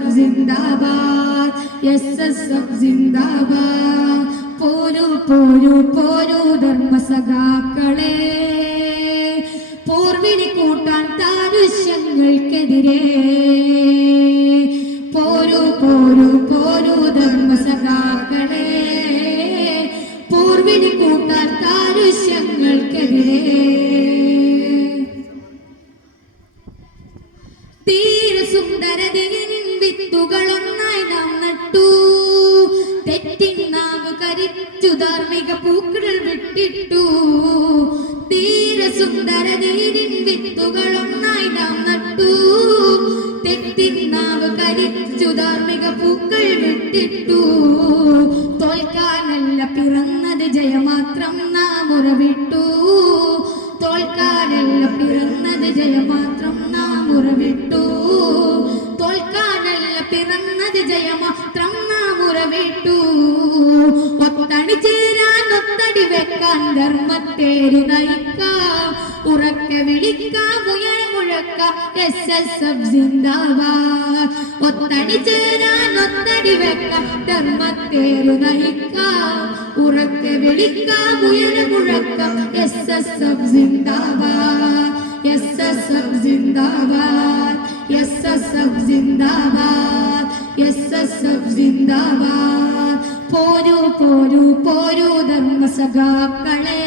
F സിന്ദാബാദ്, F സിന്ദാബാദ്. പോരൂ പോരൂ പോരൂ ധർമ്മസഖാക്കളെ, പോർവിളി കൂട്ടാൻ താരുഷ്യങ്ങൾക്കെതിരെ. പോരൂ പോരൂ പോരൂ ധർമ്മസഖാക്കളെ, പോർവിളി കൂട്ടാൻ താരുഷ്യങ്ങൾക്കെതിരെ. തീരസുന്ദരതീനിൻ വിത്തുകളൊന്നായി നാം നട്ടു, തെറ്റിന്നാവ് കരിച്ചു ധാർമ്മിക പൂക്കൾ വിട്ടിട്ടു. തീരസുന്ദരതീനിൻ വിത്തുകളൊന്നായി നാം നട്ടു, തെറ്റിന്നാവ് കരിച്ചു ധാർമ്മിക പൂക്കൾ വിട്ടിട്ടു. തോൽക്കാനല്ല പിറന്നത് ജയമാത്രം നാം ഉറവിട്ടു, തോൽക്കാനല്ല പിറന്നത് ജയമാത്രം നാം ഉറവിട്ടു, തോൽക്കാനല്ല പിറന്നത് ജയമാത്രം നാം ഉറവിട്ടു. ഒത്തണി ചേരാൻ ഒത്തടി വെക്കാൻ ധർമ്മത്തേരു നയിക്കാം, ഉറക്കെ വിളിക്കാം ഉയരമുഴക്കാം എഫ് സിന്ദാബാദ്. ഒത്തണി ചേരാൻ ഒത്തടി വെക്കാം ധർമ്മത്തേരു നയിക്കാം, ഉറക്കെ വിളിക്കാം ഉയരമുഴക്കാം എഫ് സിന്ദാബാദ്, എഫ് സിന്ദാബാദ്, എഫ് സിന്ദാബാദ്, എഫ് സിന്ദാബാദ്. പോരൂ പോരൂ പോരൂ ധർമ്മസഖാക്കളെ,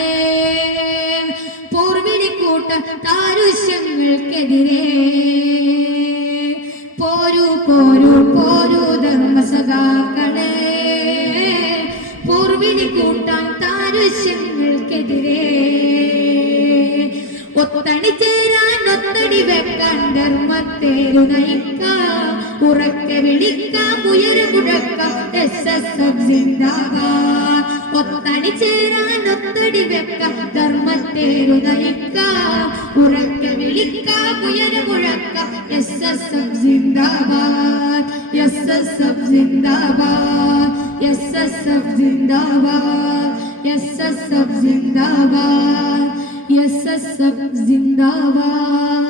പോർവിളി കൂട്ട താരുഷ്യങ്ങൾക്കെതിരെ. പോരൂ പോരൂ പോരൂ ധർമ്മസഖാക്കളെ, പോർവിളി കൂട്ടാൻ താരുഷ്യങ്ങൾക്കെതിരെ. ഒത്തണി ചേരാൻ ഒത്തടി വെക്കാൻ ധർമ്മത്തേരു നയിക്കാം, ഉറക്കെ വിളിക്കാം ഉയരമുഴക്കാം എഫ് സിന്ദാബാദ്. ഒത്തണി ചേരാൻ ഒത്തടി വെക്കാം ധർമ്മത്തേരു നയിക്കാം, ഉറക്കെ വിളിക്കാം ഉയരമുഴക്കാം എഫ് സിന്ദാബാദ്, എഫ് സിന്ദാബാദ്, എഫ് സിന്ദാബാദ്, എഫ് സിന്ദാബാദ്, എഫ് സിന്ദാബാദ്.